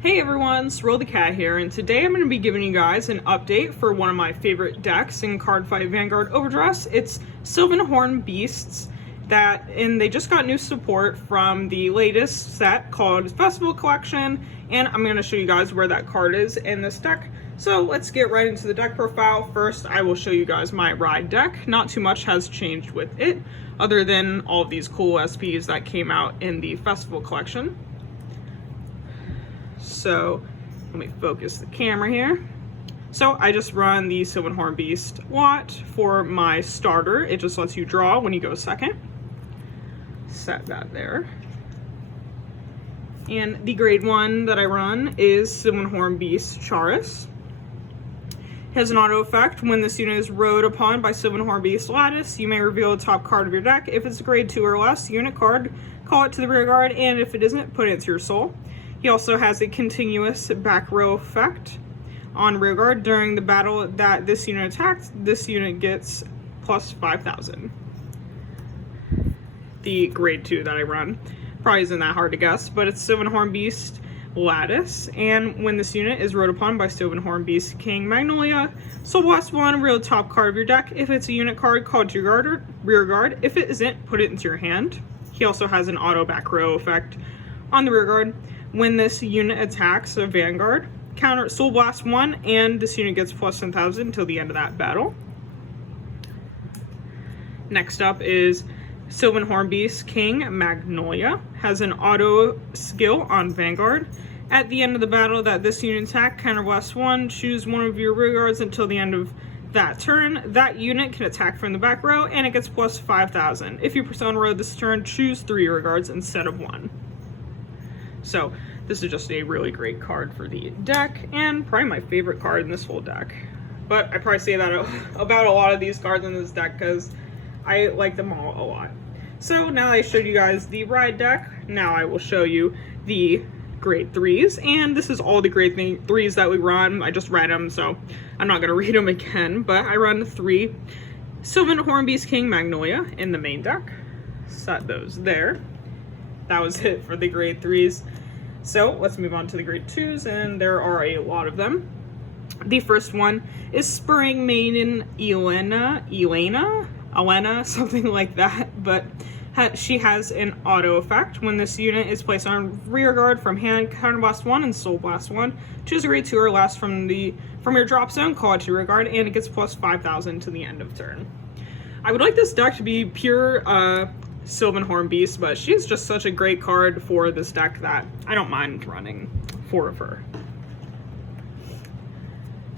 Hey everyone, Swirl the Cat here, and today I'm going to be giving you guys an update for one of my favorite decks in Cardfight Vanguard Overdress. It's Sylvan Horn Beasts, and they just got new support from the latest set called Festival Collection, and I'm going to show you guys where that card is in this deck. So let's get right into the deck profile. First, I will show you guys my Ride deck. Not too much has changed with it, other than all of these cool SPs that came out in the Festival Collection. So let me focus the camera here. So I just run the Sylvan Horn Beast lot for my starter. It just lets you draw when you go second. Set that there. And the grade 1 that I run is Sylvan Horn Beast Charis. It has an auto effect. When this unit is rode upon by Sylvan Horn Beast Lattice, you may reveal the top card of your deck. If it's a grade 2 or less unit card, call it to the rear guard, and if it isn't, put it into your soul. He also has a continuous back row effect on rear guard. During the battle that this unit attacks, this unit gets plus 5,000. The grade 2 that I run probably isn't that hard to guess, but it's Sylvan Horn Beast Lattice, and when this unit is rode upon by Sylvan Horn Beast King Magnolia, Soul Blast 1, reveal the top card of your deck. If it's a unit card, call it to your guard or rear guard. If it isn't, put it into your hand. He also has an auto back row effect on the rear guard. When this unit attacks a Vanguard, counter Soul Blast 1, and this unit gets plus 10,000 until the end of that battle. Next up is Sylvan Horn Beast King Magnolia. Has an auto skill on Vanguard. At the end of the battle that this unit attack, counter Blast 1, choose one of your rear guards until the end of that turn. That unit can attack from the back row, and it gets plus 5,000. If you persona road this turn, choose 3 rear guards instead of 1. So this is just a really great card for the deck, and probably my favorite card in this whole deck. But I probably say that about a lot of these cards in this deck because I like them all a lot. So now I showed you guys the Ride deck, now I will show you the grade 3s, and this is all the grade 3s that we run. I just read them, so I'm not going to read them again, but I run 3 Sylvan Horn Beast King Magnolia in the main deck. Set those there. That was it for the grade 3s. So let's move on to the grade 2s, and there are a lot of them. The first one is Spring Maiden Elena, something like that, but she has an auto effect. When this unit is placed on rear guard from hand, counter blast 1 and soul blast 1, choose a grade 2 or less from your drop zone, call it to rear guard, and it gets plus 5,000 to the end of turn. I would like this deck to be pure Sylvan Horn Beast, but she's just such a great card for this deck that I don't mind running 4 of her.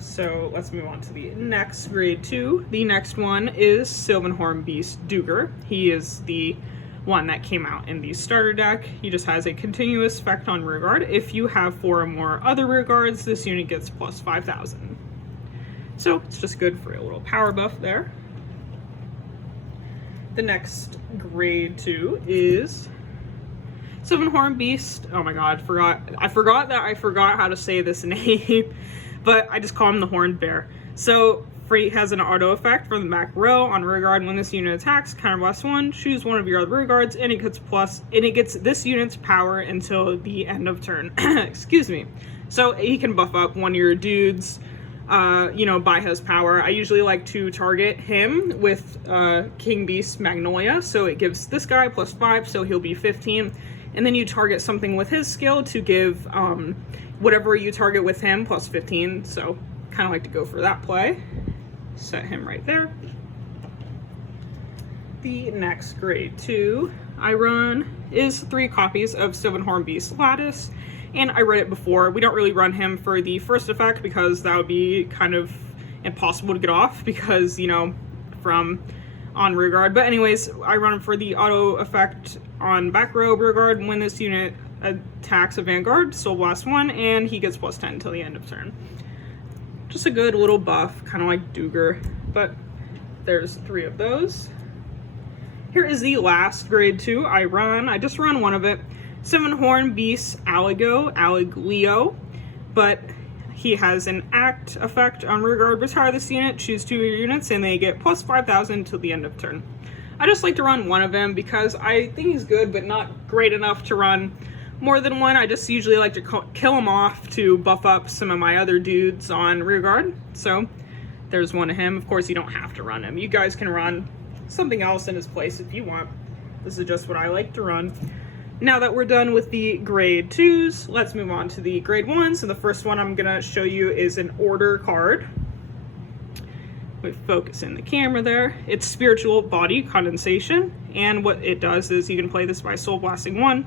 So let's move on to the next grade 2. The next one is Sylvan Horn Beast Duger. He is the one that came out in the starter deck. He just has a continuous effect on rear guard. If you have 4 or more other rear guards, this unit gets plus 5,000. So it's just good for a little power buff there. The next grade 2 is Sylvan Horn Beast. Oh my god, I forgot how to say this name, but I just call him the Horned Bear. So Freight has an auto effect from the back row on rear guard. When this unit attacks, counter blast 1, choose one of your other rear guards, and it gets this unit's power until the end of turn. Excuse me. So he can buff up one of your dudes, by his power. I usually like to target him with King Beast Magnolia, so it gives this guy plus 5, so he'll be 15. And then you target something with his skill to give whatever you target with him plus 15, so kind of like to go for that play. Set him right there. The next grade 2 I run is 3 copies of Sylvan Horn Beast Lattice, and I read it before. We don't really run him for the first effect because that would be kind of impossible to get off because, from on rear guard. But anyways, I run him for the auto effect on back row rear guard. When this unit attacks a Vanguard, Soul Blast 1, and he gets plus 10 until the end of turn. Just a good little buff, kind of like Duger, but there's 3 of those. Here is the last grade 2 I run. I just run one of it. Sylvan Horn Beast Aliglio, but he has an act effect on rear guard. Retire this unit, choose 2 of your units, and they get plus 5,000 until the end of turn. I just like to run one of them because I think he's good, but not great enough to run more than one. I just usually like to kill him off to buff up some of my other dudes on rearguard. So there's one of him. Of course, you don't have to run him. You guys can run something else in his place if you want. This is just what I like to run. Now that we're done with the grade 2s, let's move on to the grade 1s. And the first one I'm gonna show you is an order card. We focus in the camera there. It's Spiritual Body Condensation. And what it does is you can play this by Soul Blasting 1.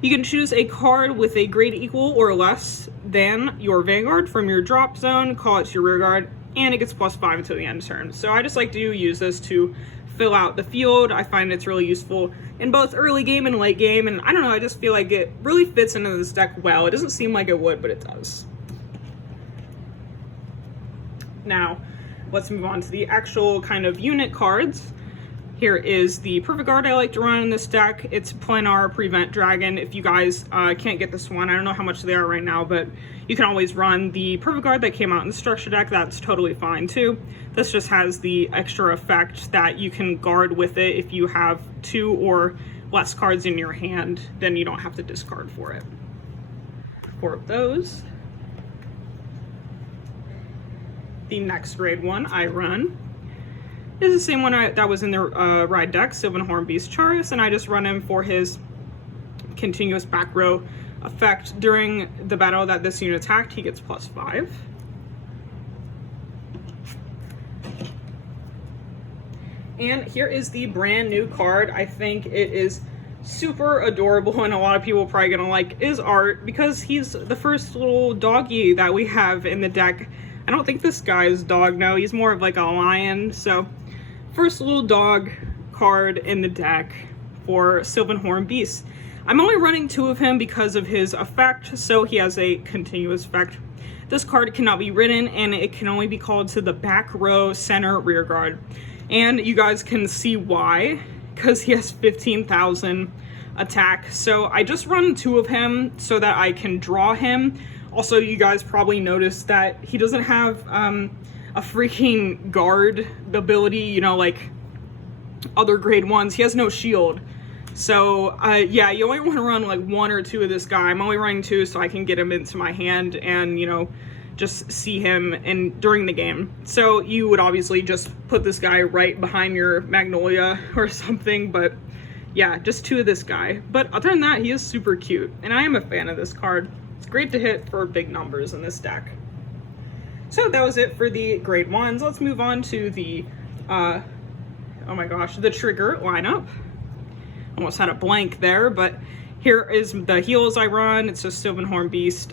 You can choose a card with a grade equal or less than your Vanguard from your drop zone, call it to your rear guard, and it gets +5 until the end of turn. So I just like to use this to fill out the field. I find it's really useful in both early game and late game, and I don't know, I just feel like it really fits into this deck well. It doesn't seem like it would, but it does. Now, let's move on to the actual kind of unit cards. Here is the Perfect Guard I like to run in this deck. It's Planar Prevent Dragon. If you guys can't get this one, I don't know how much they are right now, but you can always run the Perfect Guard that came out in the structure deck. That's totally fine too. This just has the extra effect that you can guard with it. If you have 2 or less cards in your hand, then you don't have to discard for it. 4 of those. The next grade 1 I run is the same one that was in the ride deck, Sylvan Hornbeast Charis, and I just run him for his continuous back row effect. During the battle that this unit attacked, he gets +5. And here is the brand new card. I think it is super adorable, and a lot of people are probably gonna like his art because he's the first little doggy that we have in the deck. I don't think this guy is dog, no, he's more of like a lion. So first little dog card in the deck for Sylvan Hornbeast. I'm only running 2 of him because of his effect, so he has a continuous effect. This card cannot be ridden, and it can only be called to the back row, center, rear guard. And you guys can see why, because he has 15,000 attack. So I just run 2 of him so that I can draw him. Also, you guys probably noticed that he doesn't have a freaking guard ability, you know, like other grade 1s. He has no shield. So yeah, you only want to run like 1 or 2 of this guy. I'm only running 2 so I can get him into my hand and, you know, just see him during the game. So you would obviously just put this guy right behind your Magnolia or something, but yeah, just 2 of this guy. But other than that, he is super cute, and I am a fan of this card. It's great to hit for big numbers in this deck. So that was it for the grade 1s. Let's move on to the, oh my gosh, the trigger lineup. Almost had a blank there, but here is the heals I run. It's just Sylvan Hornbeast,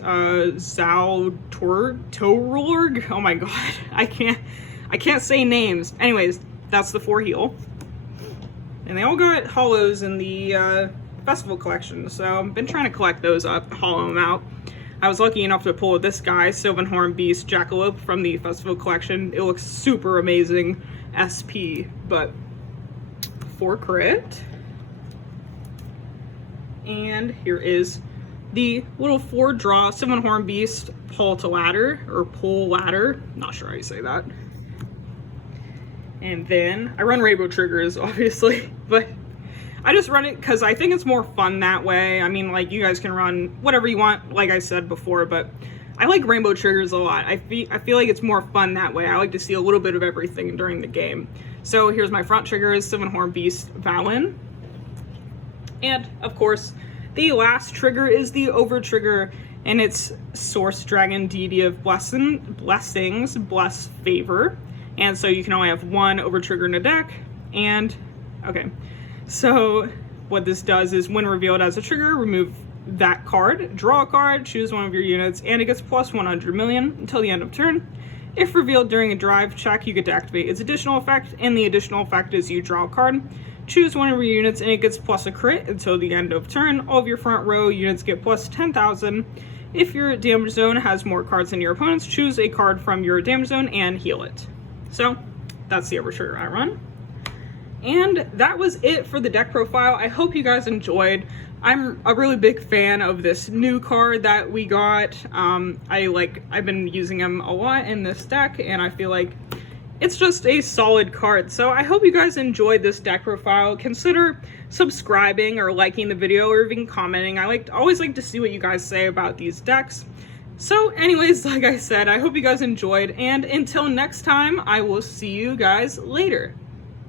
Zaltorg. Oh my god, I can't say names. Anyways, that's the 4 heal. And they all got hollows in the festival collection, so I've been trying to collect those up, hollow them out. I was lucky enough to pull this guy, Sylvan Hornbeast Jackalope, from the festival collection. It looks super amazing SP, but 4 crit. And here is the little 4 draw Sylvan Hornbeast pull to ladder, or pull ladder, not sure how you say that. And then I run rainbow triggers, obviously, but I just run it because I think it's more fun that way. I mean, like, you guys can run whatever you want, like I said before, but I like rainbow triggers a lot. I feel like it's more fun that way. I like to see a little bit of everything during the game. So here's my front triggers, Sylvan Hornbeast Valen. And, of course, the last trigger is the over trigger, and it's Source Dragon, Deity of Blessings, Bless Favor. And so you can only have 1 over trigger in a deck. And, okay, so what this does is when revealed as a trigger, remove that card, draw a card, choose one of your units, and it gets plus 100 million until the end of turn. If revealed during a drive check, you get to activate its additional effect, and the additional effect is you draw a card, choose one of your units, and it gets plus a crit until the end of turn. All of your front row units get plus 10,000. If your damage zone has more cards than your opponents, choose a card from your damage zone and heal it. So that's the over trigger I run. And that was it for the deck profile. I hope you guys enjoyed. I'm a really big fan of this new card that we got. I've been using him a lot in this deck, and I feel like it's just a solid card. So I hope you guys enjoyed this deck profile. Consider subscribing or liking the video or even commenting. I always like to see what you guys say about these decks. So anyways, like I said, I hope you guys enjoyed, and until next time, I will see you guys later.